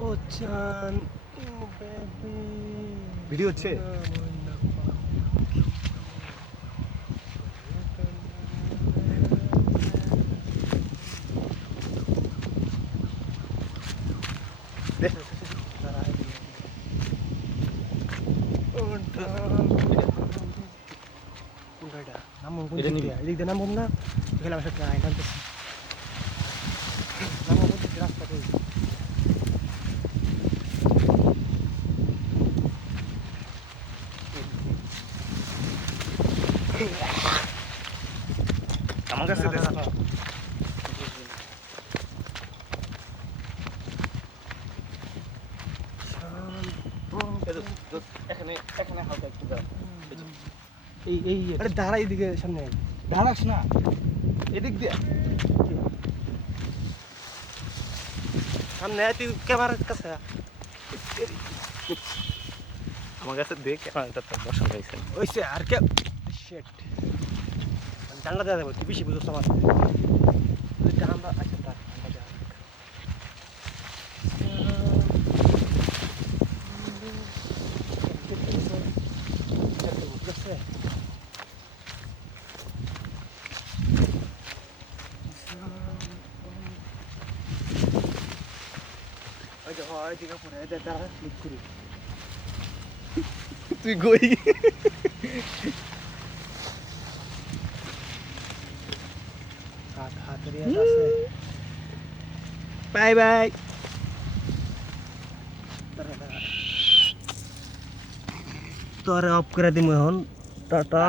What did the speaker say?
ও চান ও baby video হচ্ছে এটা নিবি এদিক দিয়ে নামব না গেলে আমার সাথে আইন আনতেছি নামব বলতে রাস্তা কই আমার কাছে দে এখানে এখানে হালকা একটু দাও এই আরে দাঁড়া এইদিকে সামনে দাঁড়াস না এদিক দিয়ে সামনে তুই ক্যামেরার কাছে আমার কাছে দে ক্যামেরাটা তো বসানো হয়েছে ওইসে আর কে শিট জানলা দেওয়া যাবে তুই বেশি বুঝছ আমার আমরা আচ্ছা তার আমরা যা তুই গই হাত হাত রিয়াজ আছে বাই বাই তোরে অফ করে দিমু এখন টাটা